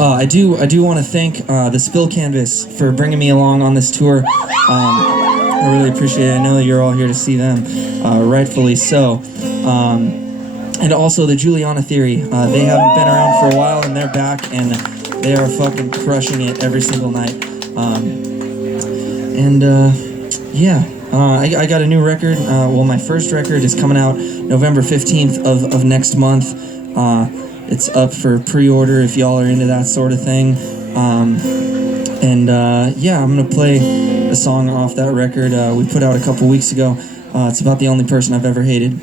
I do want to thank the Spill Canvas for bringing me along on this tour. I really appreciate it. I know that you're all here to see them, rightfully so. And also the Juliana Theory. They haven't been around for a while, and they're back, and they are fucking crushing it every single night. I got a new record. My first record is coming out November 15th of next month. It's up for pre-order if y'all are into that sort of thing. I'm gonna play a song off that record we put out a couple weeks ago. It's about the only person I've ever hated.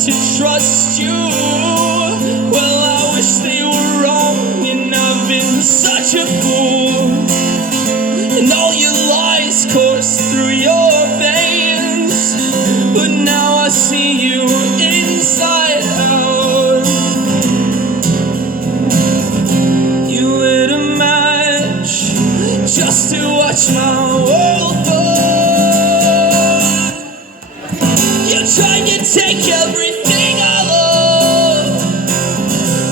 To trust you, well, I wish they were wrong, and I've been such a fool. And all your lies course through your veins, but now I see you inside out. You lit a match just to watch my world burn. You tried to take everything I love,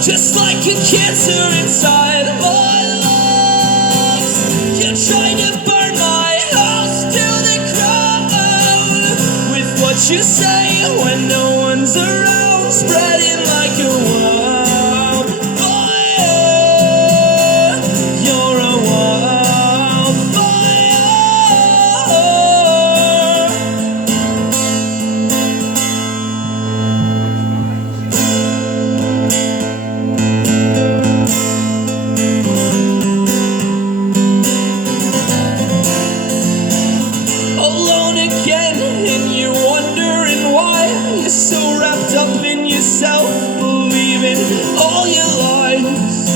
just like a cancer inside my lungs. You tried to burn my house to the ground with what you say when no one's around, spreading like a wildfire. You're a wildfire. So wrapped up in yourself, believing all your lies.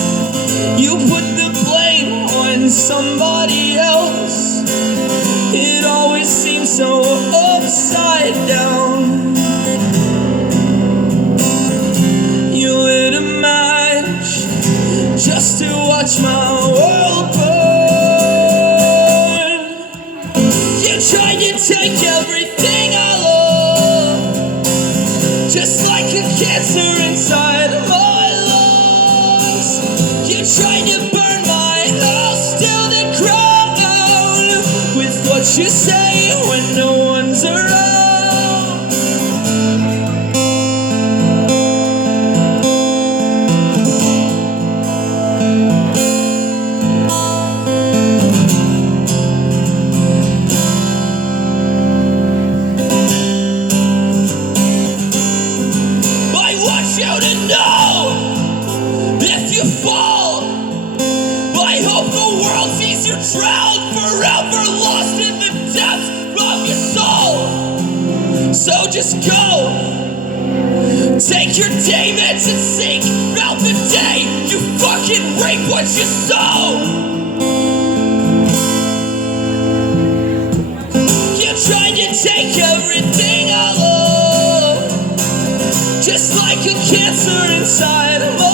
You put the blame on somebody else. It always seems so upside down. You lit a match just to watch my world burn. You tried to take everything I love, just like a cancer inside my lungs. You tried to burn my house to the ground with what you say when no one's around. Fall. I hope the world sees you drown, forever lost in the depths of your soul. So just go, take your demons and seek out the day you fucking reap what you sow. You tried to take everything I love, just like a cancer inside of us.